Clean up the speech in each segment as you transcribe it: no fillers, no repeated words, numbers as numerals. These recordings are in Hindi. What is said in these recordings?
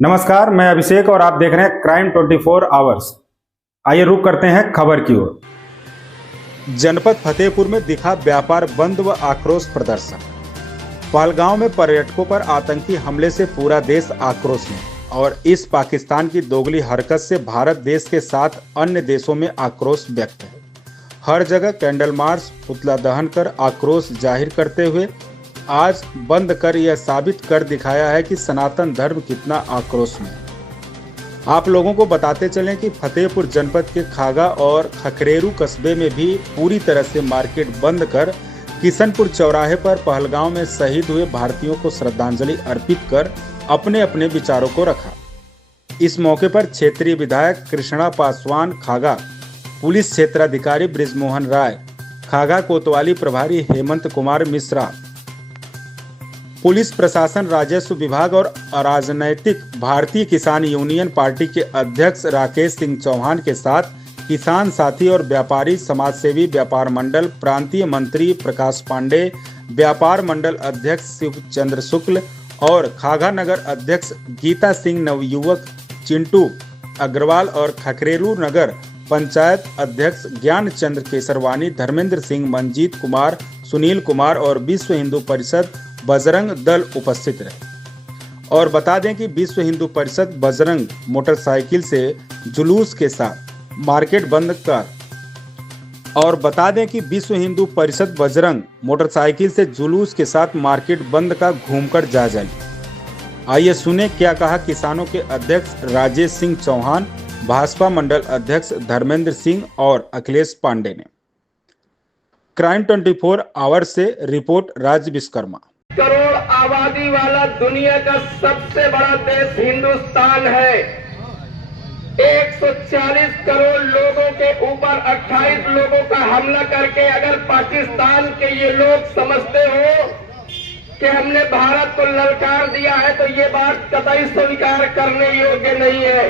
नमस्कार, मैं अभिषेक और आप देख रहे हैं क्राइम 24 आवर्स। आइए रुक करते हैं खबर की ओर। जनपद फतेहपुर में दिखा व्यापार बंद व आक्रोश प्रदर्शन। पहलगांव में पर्यटकों पर आतंकी हमले से पूरा देश आक्रोश में और इस पाकिस्तान की दोगली हरकत से भारत देश के साथ अन्य देशों में आक्रोश व्यक्त है। हर जगह कैंडल मार्च, पुतला दहन कर आक्रोश जाहिर करते हुए आज बंद कर यह साबित कर दिखाया है कि सनातन धर्म कितना आक्रोश में है। आप लोगों को बताते चलें कि फतेहपुर जनपद के खागा और खकरेरू कस्बे में भी पूरी तरह से मार्केट बंद कर किशनपुर चौराहे पर पहलगांव में शहीद हुए भारतीयों को श्रद्धांजलि अर्पित कर अपने अपने विचारों को रखा। इस मौके पर क्षेत्रीय विधायक कृष्णा पासवान खागा, पुलिस क्षेत्राधिकारी ब्रिजमोहन राय, खागा कोतवाली प्रभारी हेमंत कुमार मिश्रा, पुलिस प्रशासन, राजस्व विभाग और अराजनैतिक भारतीय किसान यूनियन पार्टी के अध्यक्ष राकेश सिंह चौहान के साथ किसान साथी और व्यापारी समाजसेवी व्यापार मंडल प्रांतीय मंत्री प्रकाश पांडे, व्यापार मंडल अध्यक्ष शिव चंद्र शुक्ल और खागा नगर अध्यक्ष गीता सिंह, नवयुवक चिंटू अग्रवाल और खकरेरू नगर पंचायत अध्यक्ष ज्ञान चंद्र केसरवानी, धर्मेंद्र सिंह, मंजीत कुमार, सुनील कुमार और विश्व हिंदू परिषद बजरंग दल उपस्थित रहे। और बता दें कि विश्व हिंदू परिषद बजरंग मोटरसाइकिल से जुलूस के साथ मार्केट बंद कर के साथ मार्केट बंद का घूमकर जायजा लिया। आइए सुने क्या कहा किसानों के अध्यक्ष राजेश सिंह चौहान, भाजपा मंडल अध्यक्ष धर्मेंद्र सिंह और अखिलेश पांडे ने। क्राइम 24 आवर्स से रिपोर्ट राज विश्वकर्मा। करोड़ आबादी वाला दुनिया का सबसे बड़ा देश हिंदुस्तान है। 140 करोड़ लोगों के ऊपर 28 लोगों का हमला करके अगर पाकिस्तान के ये लोग समझते हो कि हमने भारत को ललकार दिया है तो ये बात कतई स्वीकार करने योग्य नहीं है।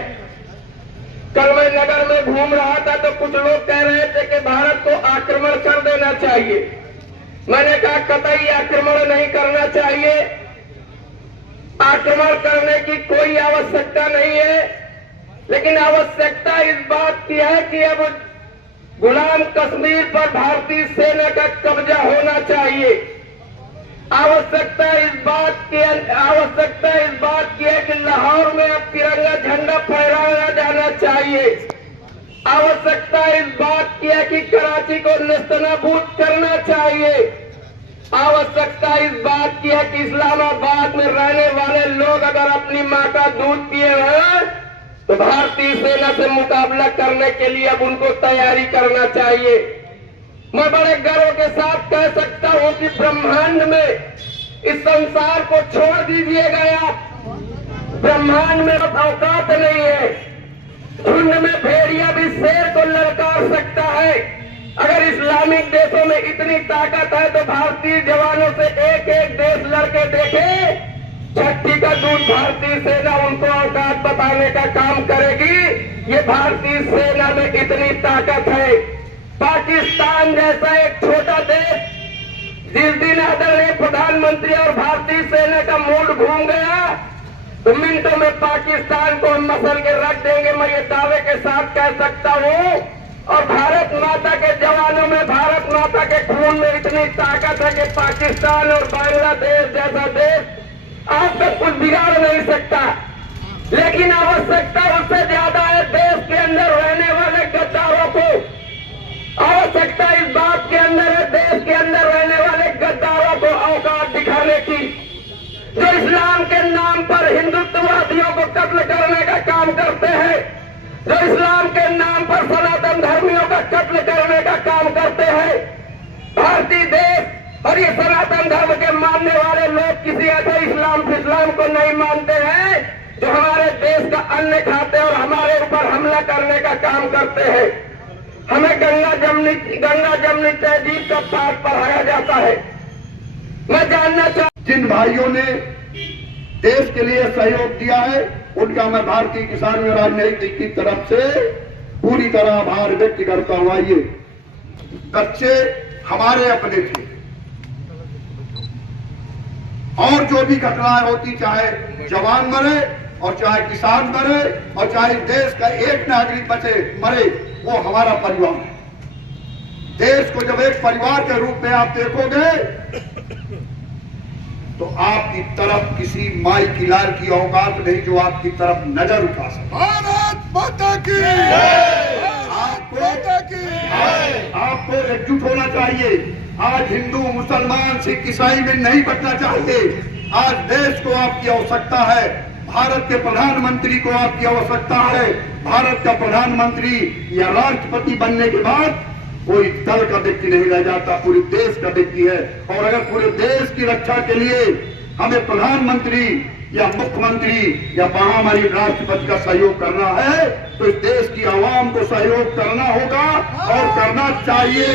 कल मैं नगर में घूम रहा था तो कुछ लोग कह रहे थे कि भारत को आक्रमण कर देना चाहिए। मैंने कहा कतई आक्रमण नहीं करना चाहिए। आक्रमण करने की कोई आवश्यकता नहीं है, लेकिन आवश्यकता इस बात की है कि अब गुलाम कश्मीर पर भारतीय सेना का कब्जा होना चाहिए। आवश्यकता इस बात की है कि लाहौर में अब तिरंगा झंडा फहराया जाना चाहिए। आवश्यकता इस बात की है कि कराची को नेस्तनाबूद करना चाहिए। आवश्यकता इस बात की है कि इस्लामाबाद में रहने वाले लोग अगर अपनी मां का दूध पिए हैं तो भारतीय सेना से मुकाबला करने के लिए अब उनको तैयारी करना चाहिए। मैं बड़े गर्व के साथ कह सकता हूं कि ब्रह्मांड में इस संसार को छोड़ दीजिएगा आप, ब्रह्मांड में औकात नहीं है। झुंड में भेड़िया भी शेर को ललकार सकता है। अगर इस्लामिक देशों में इतनी ताकत है तो भारतीय जवानों से एक एक देश लड़के देखे, छठी का दूध भारतीय सेना उनको औकात बताने का काम करेगी। ये भारतीय सेना में इतनी ताकत है। पाकिस्तान जैसा एक छोटा देश जिस दिन आदरणीय प्रधानमंत्री और भारतीय सेना का मूड घूम गया तो मिनटों में पाकिस्तान को हम मसल के रख देंगे। मैं ये दावे के साथ कह सकता हूँ। और भारत माता के जवानों में, भारत माता के खून में इतनी ताकत है कि पाकिस्तान और बांग्लादेश जैसा देश आज तक कुछ बिगाड़ नहीं सकता। लेकिन आवश्यकता उससे ज्यादा है देश के अंदर रहने वाले गद्दारों को। आवश्यकता इस बात के अंदर है देश के अंदर रहने वाले गद्दारों को औकात दिखाने की, जो इस्लाम के नाम पर हिंदुत्ववादियों को कत्ल करने का काम करते हैं, जो इस्लाम के नाम पर सनातन धर्मियों का कत्ल करने का काम करते हैं। भारतीय देश और ये सनातन धर्म के मानने वाले लोग किसी ऐसे इस्लाम को नहीं मानते हैं जो हमारे देश का अन्न खाते और हमारे ऊपर हमला करने का काम करते हैं। हमें गंगा जमनी तहजीब का पाठ पढ़ाया जाता है। मैं जानना चाहता जिन भाइयों ने देश के लिए सहयोग दिया है उनका मैं भारतीय किसान राजनीति की तरफ से पूरी तरह आभार व्यक्त करता हूं। आइए, बच्चे हमारे अपने थे और जो भी घटनाएं होती, चाहे जवान मरे और चाहे किसान मरे और चाहे देश का एक नागरिक बचे मरे, वो हमारा परिवार है। देश को जब एक परिवार के रूप में आप देखोगे तो आपकी तरफ किसी माई की लाल की औकात नहीं जो आपकी तरफ नजर उठा सके। भारत माता की आपको एकजुट होना चाहिए। आज हिंदू मुसलमान सिख ईसाई में नहीं बटना चाहिए। आज देश को आपकी आवश्यकता है, भारत के प्रधानमंत्री को आपकी आवश्यकता है। भारत का प्रधानमंत्री या राष्ट्रपति बनने के बाद कोई दल का व्यक्ति नहीं रह जाता, पूरे देश का व्यक्ति है। और अगर पूरे देश की रक्षा के लिए हमें प्रधानमंत्री या मुख्यमंत्री या महामारी राष्ट्रपति का सहयोग करना है तो इस देश की आवाम को सहयोग करना होगा और करना चाहिए।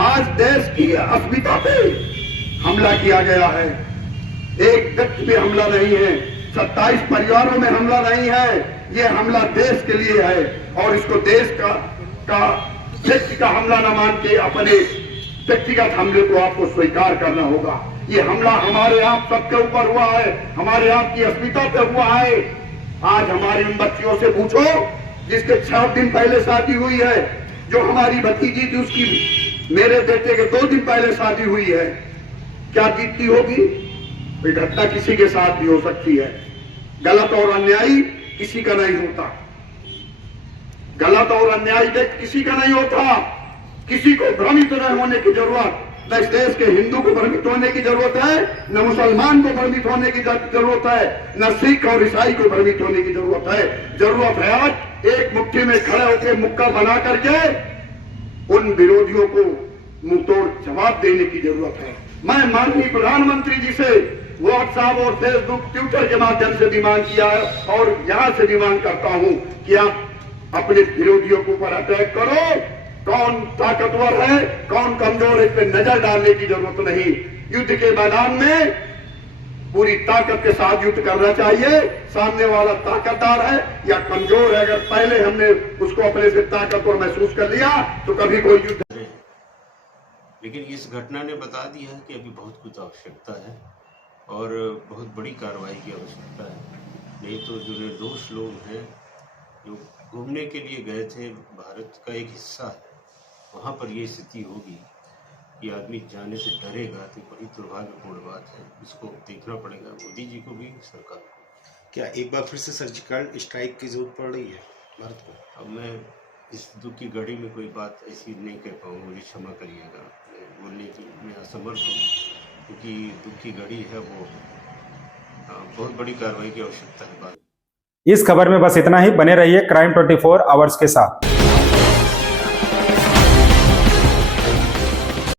आज देश की अस्मिता पे हमला किया गया है। एक व्यक्ति पे हमला नहीं है, 27 परिवारों में हमला नहीं है। ये हमला देश के लिए है और इसको देश का व्यक्ति का हमला न मान के अपने व्यक्तिगत हमले को आपको स्वीकार करना होगा। ये हमला हमारे आप सबके ऊपर हुआ है, हमारे आप की अस्मिता पे हुआ है। आज हमारी उन बच्चियों से पूछो जिसके 6 दिन पहले शादी हुई है, जो हमारी भतीजी थी उसकी मेरे बेटे के 2 दिन पहले शादी हुई है, क्या बीतती होगी? ये घटना किसी के साथ भी हो सकती है। गलत और अन्यायी किसी का नहीं होता, गलत और अन्यायी व्यक्ति किसी का नहीं होता। किसी को भ्रमित न होने की जरूरत, न इस देश के हिंदू को भ्रमित होने की जरूरत है, न मुसलमान को भ्रमित होने की जरूरत है, न सिख और ईसाई को भ्रमित होने की जरूरत है। जरूरत है आज एक मुट्ठी में खड़े होकर मुक्का बना करके उन विरोधियों को मुंहतोड़ जवाब देने की जरूरत है। मैं माननीय प्रधानमंत्री जी से व्हाट्सएप और फेसबुक ट्विटर के माध्यम से डिमांड किया है और यहां से डिमांड करता हूं कि आप अपने विरोधियों के ऊपर अटैक करो। कौन ताकतवर है, कौन कमजोर है, इस पर नजर डालने की जरूरत नहीं। युद्ध के मैदान में पूरी ताकत के साथ युद्ध करना चाहिए। सामने वाला ताकतदार है या कमजोर है, अगर पहले हमने उसको अपने से ताकतवर महसूस कर लिया तो कभी कोई युद्ध। लेकिन इस घटना ने बता दिया है कि अभी बहुत कुछ आवश्यकता है और बहुत बड़ी कार्रवाई की आवश्यकता है। नहीं तो जो निर्दोष लोग हैं जो घूमने के लिए गए थे, भारत का एक हिस्सा है, वहाँ पर ये स्थिति होगी कि आदमी जाने से डरेगा तो बड़ी दुर्भाग्यपूर्ण बात है। इसको देखना पड़ेगा मोदी जी को भी, सरकार को। क्या एक बार फिर से सर्जिकल स्ट्राइक की जरूरत पड़ रही है भारत को? अब मैं इस दुख की घड़ी में कोई बात ऐसी नहीं कह पाऊँगा, मुझे क्षमा करिएगा। बोलने की मैं असमर्थ हूँ क्योंकि दुख की घड़ी है, वो बहुत बड़ी कार्रवाई की आवश्यकता है। इस खबर में बस इतना ही। बने रहिए क्राइम 24 आवर्स के साथ।